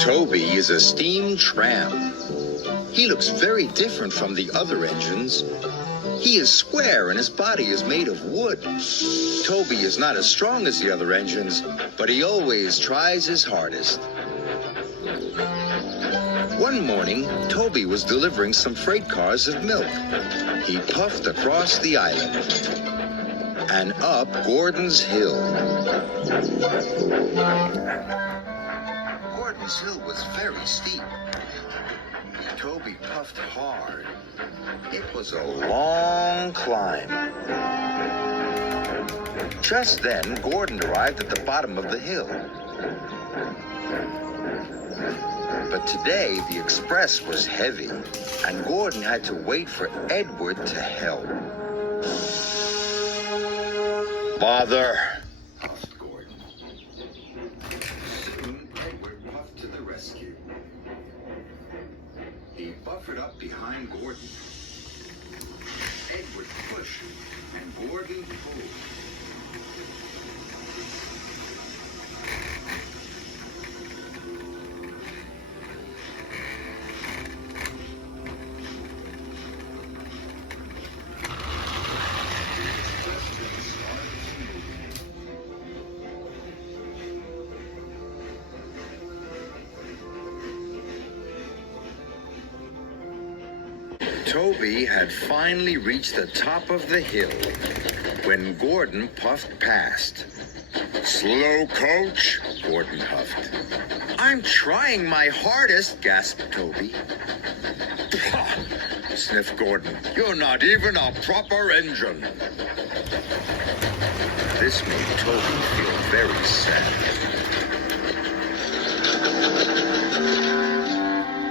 Toby is a steam tram. He looks very different from the other engines. He is square and his body is made of wood. Toby is not as strong as the other engines, but he always tries his hardest. One morning, Toby was delivering some freight cars of milk. He puffed across the island and up Gordon's Hill. Gordon's Hill was very steep. Toby puffed hard. It was a long climb. Just then, Gordon arrived at the bottom of the hill. But today, the express was heavy, and Gordon had to wait for Edward to help. Bother, puffed Gordon. Soon, Edward puffed to the rescue. He buffered up behind Gordon. Edward pushed, and Gordon pulled. Toby had finally reached the top of the hill when Gordon puffed past. "Slow, coach," Gordon huffed. "I'm trying my hardest," gasped Toby. Sniffed Gordon. "You're not even a proper engine." This made Toby feel very sad.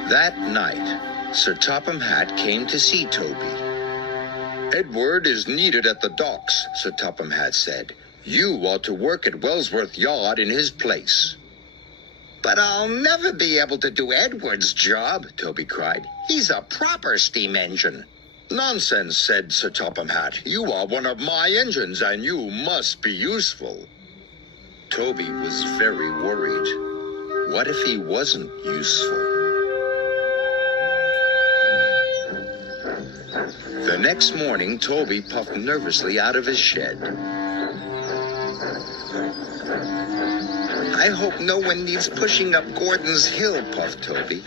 That night, Sir Topham Hatt came to see Toby. "Edward is needed at the docks," Sir Topham Hatt said. "You ought to work at Wellsworth Yard in his place." "But I'll never be able to do Edward's job," Toby cried. "He's a proper steam engine." "Nonsense," said Sir Topham Hatt. "You are one of my engines, and you must be useful." Toby was very worried. What if he wasn't useful? The next morning, Toby puffed nervously out of his shed. "I hope no one needs pushing up Gordon's Hill," puffed Toby.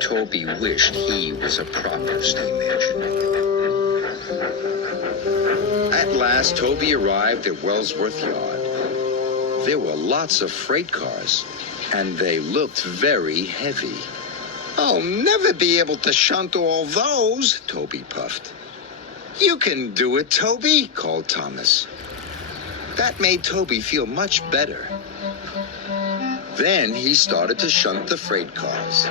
Toby wished he was a proper steam engine. At last, Toby arrived at Wellsworth Yard. There were lots of freight cars, and they looked very heavy. "I'll never be able to shunt all those," Toby puffed. "You can do it, Toby," called Thomas. That made Toby feel much better. Then he started to shunt the freight cars.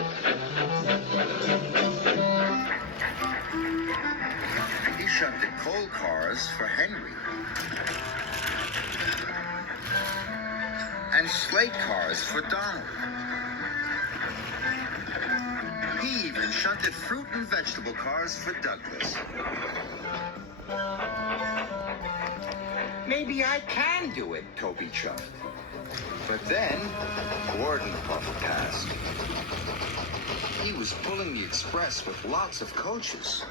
He shunted coal cars for Henry. And slate cars for Donald. He even shunted fruit and vegetable cars for Douglas. "Maybe I can do it," Toby chuffed. But then, Gordon puffed past. He was pulling the express with lots of coaches.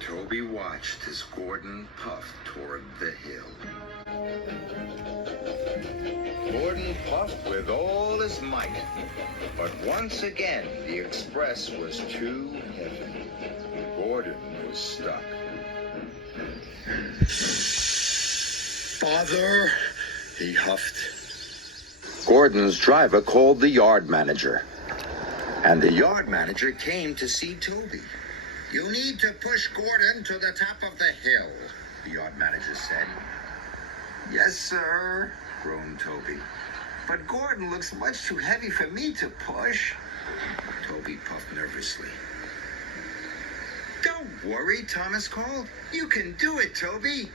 Toby watched as Gordon puffed toward the hill. Gordon puffed with all his might, but once again the express was too heavy. Gordon was stuck. "Father," he huffed. Gordon's driver called the yard manager, and the yard manager came to see Toby. "You need to push Gordon to the top of the hill," the yard manager said. "Yes, sir," groaned Toby. "But Gordon looks much too heavy for me to push." Toby puffed nervously. "Don't worry," Thomas called. "You can do it, Toby."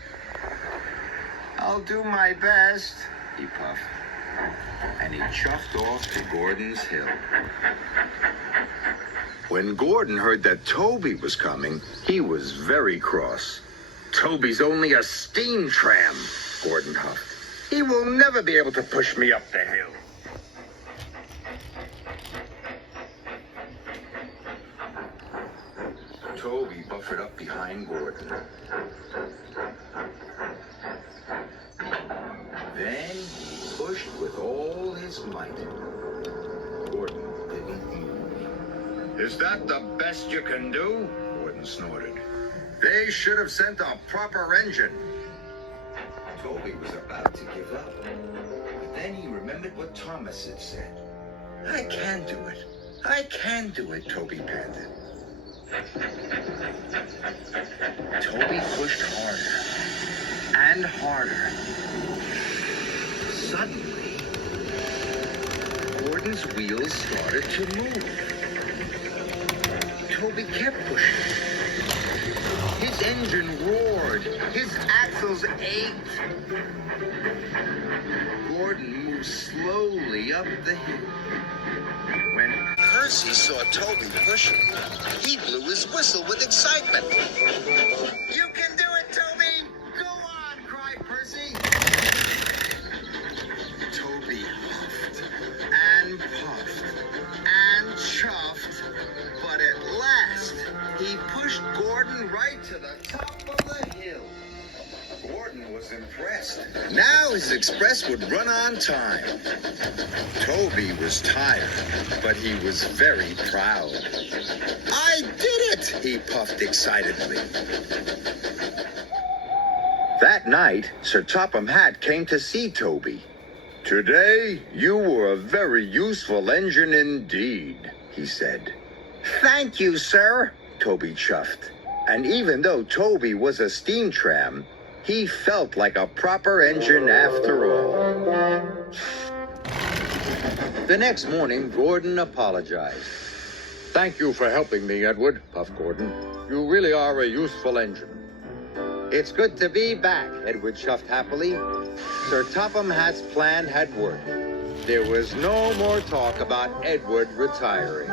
"I'll do my best," he puffed. And he chuffed off to Gordon's Hill. When Gordon heard that Toby was coming, he was very cross. "Toby's only a steam tram," Gordon huffed. "He will never be able to push me up the hill." Toby buffered up behind Gordon. Then he pushed with all his might. Gordon didn't move. Is that the best you can do? Gordon snorted. They should have sent a proper engine. Toby was about to give up. But then he remembered what Thomas had said. I can do it. I can do it, Toby panted. Toby pushed harder and harder. Suddenly, Gordon's wheels started to move. Toby kept pushing. His engine roared. His axles ached. Gordon moved slowly up the hill. When Percy saw Toby pushing, he blew his whistle with excitement. You can do it, Toby! Go on, cried Percy. Toby huffed and puffed and chuffed, but at last he pushed Gordon right to the top of the hill. Gordon was impressed. Now his express would run on time. Toby was tired, but he was very proud. I did it, he puffed excitedly. That night, Sir Topham Hatt came to see Toby. Today, you were a very useful engine indeed, he said. Thank you, sir, Toby chuffed. And even though Toby was a steam tram, he felt like a proper engine after all. The next morning, Gordon apologized. Thank you for helping me, Edward, puffed Gordon. You really are a useful engine. It's good to be back, Edward chuffed happily. Sir Topham Hatt's plan had worked. There was no more talk about Edward retiring.